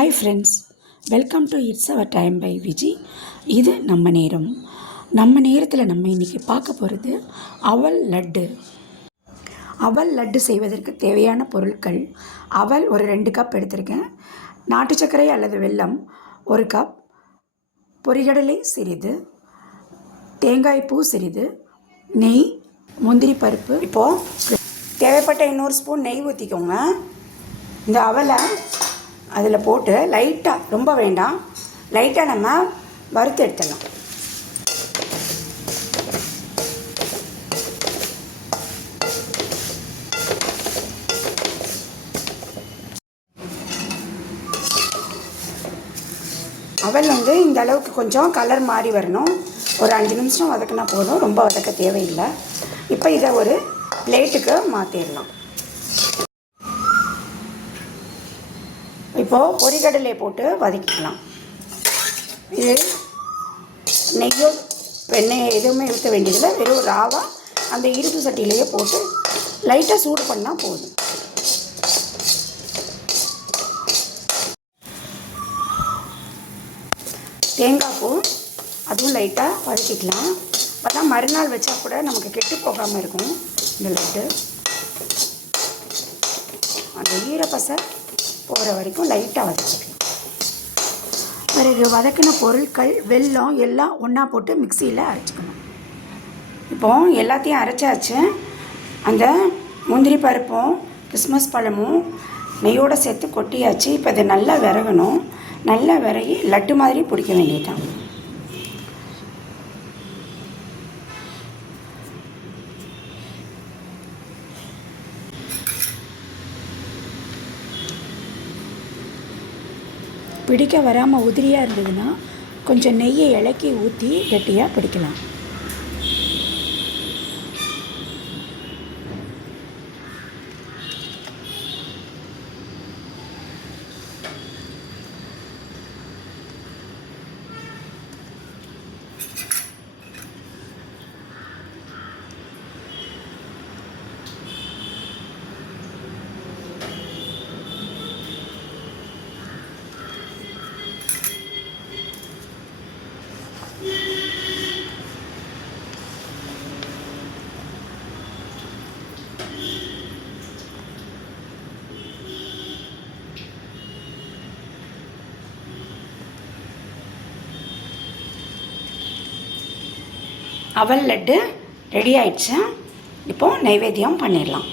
Hi friends, welcome to it's our time by Viji. இது நம்ம நேரம். நம்ம நேரத்தில் நம்ம இன்றைக்கி பார்க்க போகிறது அவல் லட்டு. அவல் லட்டு செய்வதற்கு தேவையான பொருட்கள்: அவல் ஒரு 2 கப் எடுத்திருக்கேன், நாட்டு சர்க்கரை அல்லது வெல்லம் 1 கப், பொரிகடலை சிறிது, தேங்காய் பூ சிறிது, நெய், முந்திரி பருப்பு. இப்போது தேவைப்பட்ட இன்னொரு ஸ்பூன் நெய் ஊற்றிக்கோங்க. இந்த அவலை அதில் போட்டு லைட்டாக, ரொம்ப வேண்டாம், லைட்டாக நம்ம வறுத்து எடுத்துடலாம். அவல் இந்த அளவுக்கு கொஞ்சம் கலர் மாறி வரணும். ஒரு 5 நிமிஷம் வதக்கினா போதும், ரொம்ப வதக்க தேவையில்லை. இப்போ இதை ஒரு பிளேட்டுக்கு மாற்றிடலாம். இப்போது பொரிகடலை போட்டு வதக்கிக்கலாம். இது நெய்யோ வெண்ணெய் எதுவுமே ஊற்ற வேண்டியதில்லை, வெறும் ராவா அந்த இருப்பு சட்டியிலேயே போட்டு லைட்டாக சூடு பண்ணால் போதும். தேங்காய் பூ அதுவும் லைட்டாக வதக்கிக்கலாம். அப்போ தான் மறுநாள் வச்சா கூட நமக்கு கெட்டு போகாமல் இருக்கும். இந்த லட்டு அந்த ஈரப்பசை போகிற வரைக்கும் லைட்டாக வதக்கிக்கலாம். பிறகு வதக்கின பொருட்கள், வெல்லம் எல்லாம் ஒன்றா போட்டு மிக்சியில் அரைச்சிக்கணும். இப்போது எல்லாத்தையும் அரைச்சாச்சு. அந்த முந்திரி பருப்பும் கிறிஸ்மஸ் பழமும் நெய்யோடு சேர்த்து கொட்டியாச்சு. இப்போ இதை நல்லா விரகணும். நல்லா விரகி லட்டு மாதிரி பிடிக்க வேண்டியதுதான். பிடிக்க வராமல் உதிரியாக இருந்ததுன்னா கொஞ்சம் நெய்யை இலக்கி ஊற்றி கெட்டியாக பிடிக்கலாம். அவல் லட்டு ரெடி ஆயிடுச்சு. இப்போது நைவேத்தியம் பண்ணிடலாம்.